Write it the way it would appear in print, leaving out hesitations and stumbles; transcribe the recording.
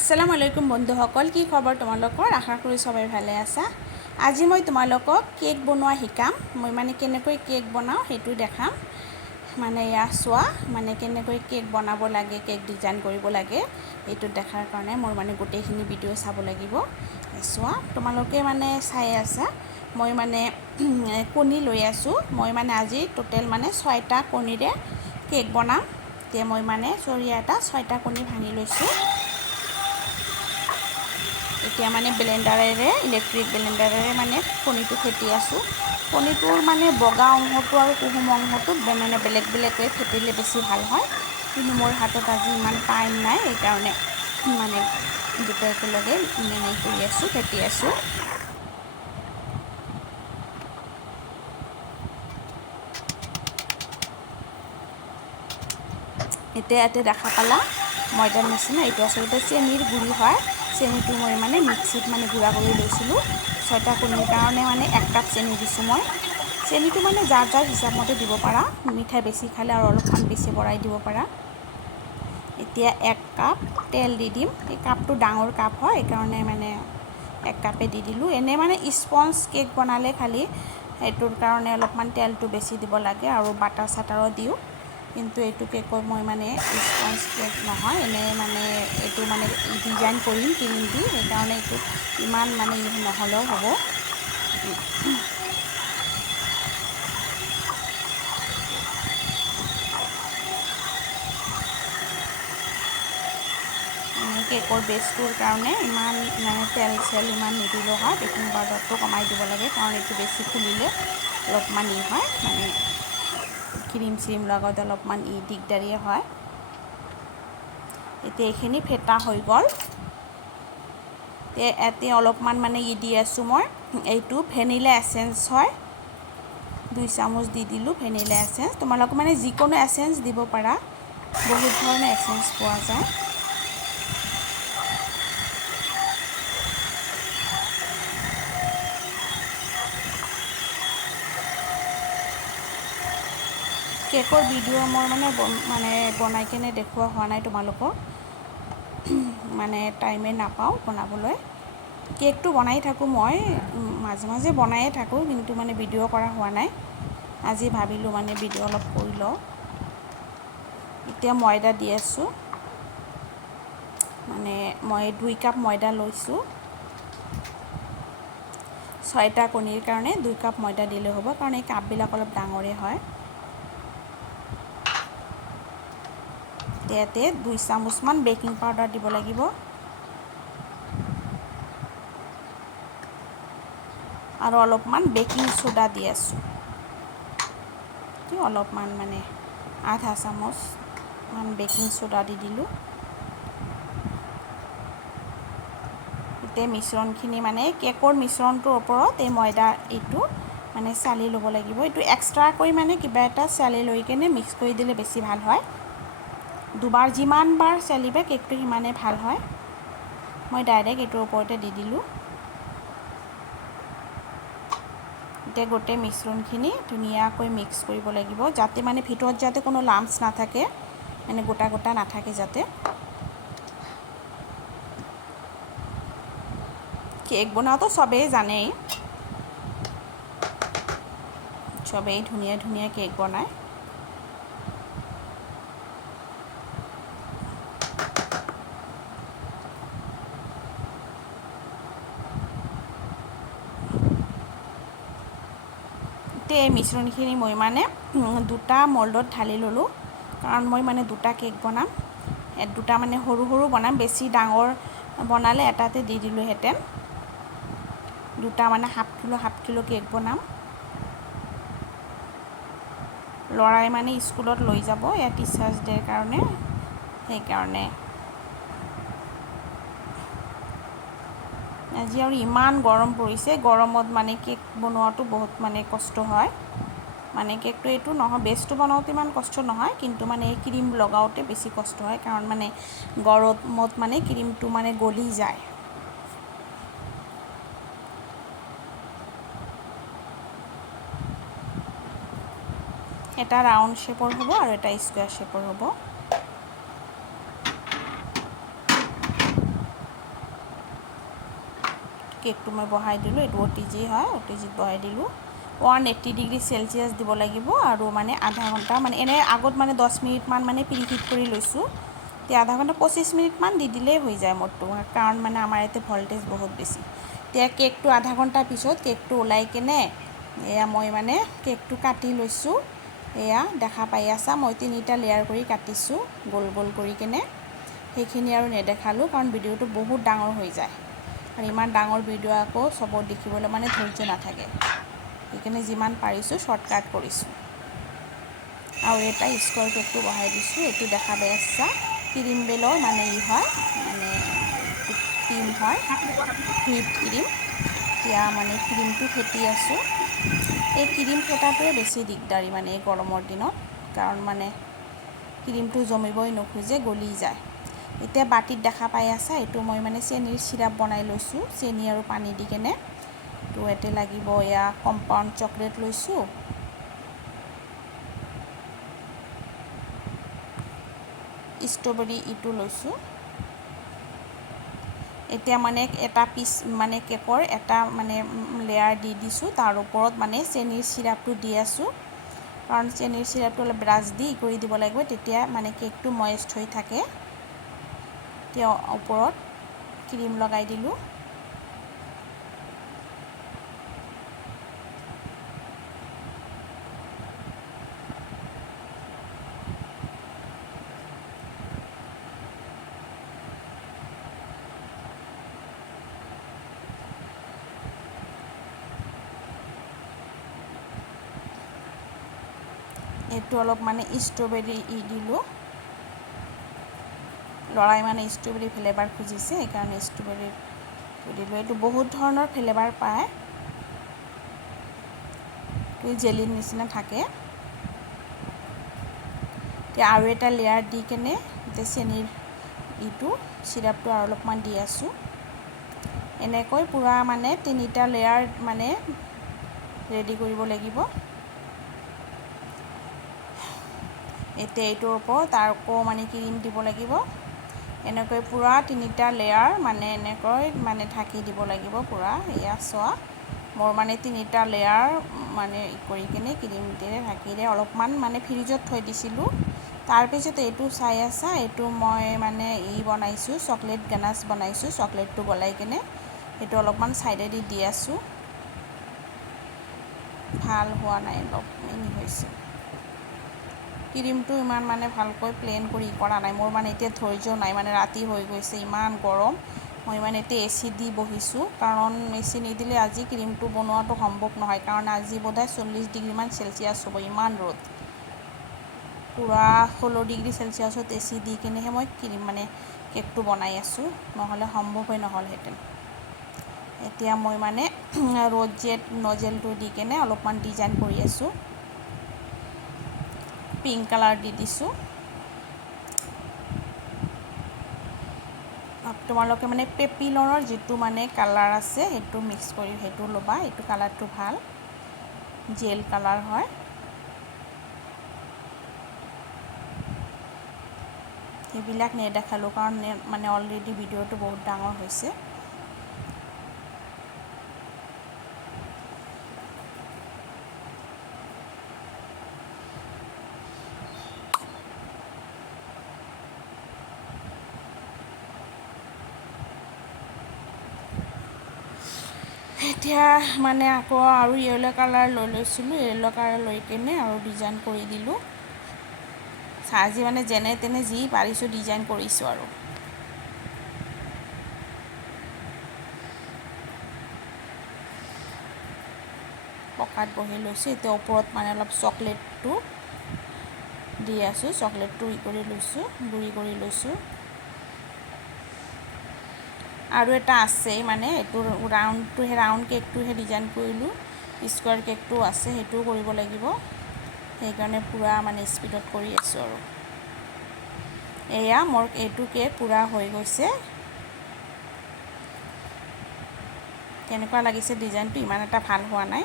আসসালামু আলাইকুম বন্ধুসকল, কি খবৰ তোমালোকৰ? আশা কৰি সবাই ভালে আছা। আজি মই তোমালোকক কেক বনোৱা শিকাম। মই মানে কেনেকৈ কেক বনাওঁ সেইটো দেখাম। মানে ইয়া চোৱা, মানে কেনেকৈ কেক বনাব লাগে, কেক ডিজাইন কৰিব লাগে এইটো দেখাৰ কাৰণে মোৰ মানে গোটেইখিনি ভিডিঅ' চাব লাগিব। চোৱা, তোমালোকে মানে চাই আছা। মই মানে কণী লৈ আছোঁ। মই মানে আজি টোটেল মানে 6টা কণীৰে কেক বনাম। এতিয়া মই মানে চৰিয়া এটা 6টা কণী ভাঙি লৈছোঁ। এতিয়া মানে ব্লেণ্ডাৰেৰে, ইলেক্ট্ৰিক ব্লেণ্ডাৰেৰে মানে কণীটো ফেটি আছোঁ। কণীটোৰ মানে বগা অংশটো আৰু কুহুম অংশটো মানে বেলেগ বেলেগকৈ ফেটিলে বেছি ভাল হয়, কিন্তু মোৰ হাতত আজি ইমান টাইম নাই, সেইকাৰণে মানে দুটা একেলগে মানে কৰি আছোঁ, ফেটি আছোঁ। এতিয়া ইয়াতে দেখা পালা ময়দাৰ নিচিনা, এইটো আচলতে চেনিৰ গুড়ি হয়। চেনিটো মই মানে মিক্সিত মানে গুড়া কৰি লৈছিলোঁ। 6টা কণীৰ কাৰণে মানে 1 কাপ চেনি দিছোঁ মই। চেনিটো মানে যাৰ যাৰ হিচাপমতে দিব পাৰা, মিঠাই বেছি খালে আৰু অলপমান বেছি বঢ়াই দিব পাৰা। এতিয়া 1 কাপ তেল দি দিম। এই কাপটো ডাঙৰ কাপ হয়, সেইকাৰণে মানে 1 কাপে দি দিলোঁ। এনে মানে স্পঞ্জ কেক বনালে খালি সেইটোৰ কাৰণে অলপমান তেলটো বেছি দিব লাগে, আৰু বাটাৰ চাটাৰো দিওঁ। কিন্তু এইটো কেকত মই মানে স্পঞ্জ কেক নহয়, এনে মানে এইটো মানে ডিজাইন কৰিম ক্ৰীম দি, সেইকাৰণে এইটো ইমান মানে নহ'লেও হ'ব। কেকৰ বেছটোৰ কাৰণে ইমান মানে তেল চেল ইমান নিদিলেও হয়। বেকিং পাউডাৰটো কমাই দিব লাগে, কাৰণ এইটো বেছি ফুলিলে অলপমান হয়, মানে ক্ৰীম চিম লগতে অলপমান দিগদাৰীয়ে হয়। এতিয়া এইখিনি ফেটা হৈ গ'ল। ইয়াতে অলপমান মানে দি আছোঁ মই, এইটো ভেনিলা এচেঞ্চ হয়, 2 চামুচ দি দিলোঁ ভেনিলা এচেঞ্চ। তোমালোকে মানে যিকোনো এচেঞ্চ দিব পাৰা, বহুত ধৰণৰ এচেঞ্চ পোৱা যায়। কেকৰ ভিডিঅ' মোৰ মানে বনাই কেনে দেখুওৱা হোৱা নাই তোমালোকক, মানে টাইমে নাপাওঁ বনাবলৈ। কেকটো বনাই থাকোঁ মই, মাজে মাজে বনায়ে থাকোঁ, কিন্তু মানে ভিডিঅ' কৰা হোৱা নাই। আজি ভাবিলোঁ মানে ভিডিঅ' অলপ কৰি লওঁ। এতিয়া ময়দা দি আছোঁ। মানে মই 2 কাপ ময়দা লৈছোঁ। 6টা কণীৰ কাৰণে 2 কাপ ময়দা দিলে হ'ব, কাৰণ এই কাপবিলাক অলপ ডাঙৰে হয়। ইয়াতে 2 চামুচমান বেকিং পাউডাৰ দিব লাগিব, আৰু অলপমান বেকিং সোডা দি আছোঁ। অলপমান মানে আধা চামুচমান বেকিং সোডা দি দিলোঁ। এতিয়া মিশ্ৰণখিনি মানে কেকৰ মিশ্ৰণটোৰ ওপৰত এই ময়দা এইটো মানে চালি ল'ব লাগিব। এইটো এক্সট্ৰাকৈ মানে কিবা এটা চালি লৈ কেনে মিক্স কৰি দিলে বেছি ভাল হয়। দুবাৰ যিমানবাৰ চালিবে কেকটো সিমানেই ভাল হয়। মই ডাইৰেক্ট এইটোৰ ওপৰতে দি দিলোঁ। এতিয়া গোটেই মিশ্ৰণখিনি ধুনীয়াকৈ মিক্স কৰিব লাগিব, যাতে মানে ভিতৰত যাতে কোনো লাম্পছ নাথাকে, মানে গোটা গোটা নাথাকে যাতে। কেক বনোৱাটো চবেই জানেই, চবেই ধুনীয়া ধুনীয়া কেক বনায়। এতিয়া এই মিশ্ৰণখিনি মই মানে 2টা মল্ডত ঢালি ল'লোঁ, কাৰণ মই মানে 2টা কেক বনাম। 2টা মানে সৰু সৰু বনাম, বেছি ডাঙৰ বনালে এটাতে দি দিলোঁহেঁতেন। 2টা মানে হাফ কিলো কেক বনাম। ল'ৰাই মানে স্কুলত লৈ যাব এয়া টিচাৰ্ছ ডে'ৰ কাৰণে, সেইকাৰণে। আজি আৰু ইমান গৰম পৰিছে, গৰমত মানে কেক বনোৱাটো বহুত মানে কষ্ট হয়। মানে কেকটো এইটো নহয়, বেছটো বনাওঁতে ইমান কষ্ট নহয়, কিন্তু মানে এই ক্ৰীম লগাওঁতে বেছি কষ্ট হয়, কাৰণ মানে গৰমত মানে ক্ৰীমটো মানে গলি যায়। এটা ৰাউণ্ড শ্বেপৰ হ'ব আৰু এটা স্কুৱেৰ শ্বেপৰ হ'ব। কেকটো মই বহাই দিলোঁ। এইটো OTG হয়, OTGত বহাই দিলোঁ। 180 ডিগ্ৰী চেলচিয়াছ দিব লাগিব আৰু মানে আধা ঘণ্টা মানে এনে আগত মানে 10 মিনিটমান মানে প্ৰিহিট কৰি লৈছোঁ। এতিয়া আধা ঘণ্টা 25 মিনিটমান দি দিলেই হৈ যায় মোৰটো, কাৰণ মানে আমাৰ ইয়াতে ভল্টেজ বহুত বেছি। এতিয়া কেকটো আধা ঘণ্টাৰ পিছত কেকটো ওলাই কেনে এয়া মই মানে কেকটো কাটি লৈছোঁ। এয়া দেখা পাই আছা, মই 3টা লেয়াৰ কৰি কাটিছোঁ গোল গোল কৰি কেনে। সেইখিনি আৰু নেদেখালোঁ কাৰণ ভিডিঅ'টো বহুত ডাঙৰ হৈ যায়, আৰু ইমান ডাঙৰ ভিডিঅ' আকৌ চবত দেখিবলৈ মানে ধৈৰ্য নাথাকে। সেইকাৰণে যিমান পাৰিছোঁ শ্বৰ্টকাট কৰিছোঁ। আৰু এটা স্কোৱাৰ কেকটো বহাই দিছোঁ। এইটো দেখা পাই আছা, ক্ৰীম বেলৰ মানে হয়, মানে ক্ৰীম হয়, হুইপ ক্ৰীম। এতিয়া মানে ক্ৰীমটো ফেটি আছোঁ। এই ক্ৰীম ফেটাটোৱে বেছি দিগদাৰী মানে এই গৰমৰ দিনত, কাৰণ মানে ক্ৰীমটো জমিবই নোখোজে, গলি যায়। এতিয়া বাটিত দেখা পাই আছা, এইটো মই মানে চেনিৰ চিৰাপ বনাই লৈছোঁ, চেনি আৰু পানী দি কেনে। তো ইয়াতে লাগিব এয়া কম্পাউণ্ড চকলেট লৈছোঁ, ষ্ট্ৰবেৰী ইটো লৈছোঁ। এতিয়া মানে এটা পিচ মানে কেকৰ এটা মানে লেয়াৰ দি দিছোঁ, তাৰ ওপৰত মানে চেনিৰ চিৰাপটো দি আছোঁ, কাৰণ চেনিৰ চিৰাপটো অলপ ব্ৰাছ দি কৰি দিব লাগিব, তেতিয়া মানে কেকটো ময়েষ্ট হৈ থাকে। এতিয়া ওপৰত ক্ৰীম লগাই দিলোঁ। এইটো অলপ মানে ষ্ট্ৰবেৰী দিলোঁ, ল'ৰাই মানে ষ্ট্ৰবেৰী ফ্লেভাৰ খুজিছে, সেইকাৰণে ষ্ট্ৰবেৰী দিলোঁ। এইটো বহুত ধৰণৰ ফ্লেভাৰ পায়, জেলিৰ নিচিনা থাকে। এতিয়া আৰু এটা লেয়াৰ দি কেনে এতিয়া চেনিৰ চিৰাপটো আৰু অলপমান দি আছোঁ। এনেকৈ পূৰা মানে 3টা লেয়াৰ মানে ৰেডি কৰিব লাগিব। এতিয়া এইটোৰ ওপৰত আকৌ মানে ক্ৰীম দিব লাগিব। এনেকৈ পূৰা 3টা লেয়াৰ মানে এনেকৈ মানে ঢাকি দিব লাগিব পূৰা। এয়া চোৱা, মোৰ মানে 3টা লেয়াৰ মানে কৰি কিনে ক্ৰীমটোৰে ঢাকিৰে অলপমান মানে ফ্ৰিজত থৈ দিছিলোঁ। তাৰপিছত এইটো চাই আছা, এইটো মই মানে বনাইছোঁ, চকলেট গানাছ বনাইছোঁ, চকলেটটো গলাই কিনে সেইটো অলপমান ছাইডেদি দি আছোঁ। ভাল হোৱা নাই, অলপ হৈছে। ক্ৰীমটো ইমান মানে ভালকৈ প্লেন কৰি কৰা নাই, মোৰ মানে এতিয়া ধৈৰ্য নাই, মানে ৰাতি হৈ গৈছে, ইমান গৰম। মই মানে এতিয়া AC দি বহিছোঁ, কাৰণ AC নিদিলে আজি ক্ৰীমটো বনোৱাটো সম্ভৱ নহয়, কাৰণ আজি বোধহয় 40 ডিগ্ৰীমান চেলচিয়াছ হ'ব, ইমান ৰ'দ। পূৰা 16 ডিগ্ৰী চেলচিয়াছত AC দি কিনেহে মই মানে কেকটো বনাই আছোঁ, নহ'লে সম্ভৱেই নহ'লহেঁতেন। এতিয়া মই মানে ৰ'জ জেড নজেলটো দি কেনে অলপমান ডিজাইন কৰি আছোঁ। পিংক কালাৰ দি দিছোঁ। তোমালোকে মানে পেপিলনৰ যিটো মানে কালাৰ আছে সেইটো মিক্স কৰি সেইটো ল'বা, এইটো কালাৰটো ভাল, জেল কালাৰ হয়। সেইবিলাক নেদেখালোঁ, কাৰণ মানে অলৰেডি ভিডিঅ'টো বহুত ডাঙৰ হৈছে। এতিয়া মানে আকৌ আৰু য়েল্ল' কালাৰ লৈছিলোঁ, য়েল্ল' কালাৰ লৈ কেনে আৰু ডিজাইন কৰি দিলোঁ। আজি মানে যেনে তেনে যি পাৰিছোঁ ডিজাইন কৰিছোঁ আৰু। পকাত বহি লৈছোঁ, এতিয়া ওপৰত মানে অলপ চকলেটটো দি আছোঁ, চকলেটটো কৰি লৈছোঁ, গুড়ি কৰি লৈছোঁ। আৰু এটা আছে মানে এইটো ৰাউণ্ডটোহে, ৰাউণ্ড কেকটোহে ডিজাইন কৰিলোঁ, স্কুৱাৰ কেকটো আছে, সেইটোও কৰিব লাগিব। সেইকাৰণে পূৰা মানে স্পীডত কৰি আছোঁ আৰু। এয়া মোৰ এইটো কেক পূৰা হৈ গৈছে। কেনেকুৱা লাগিছে ডিজাইনটো, ইমান এটা ভাল হোৱা নাই।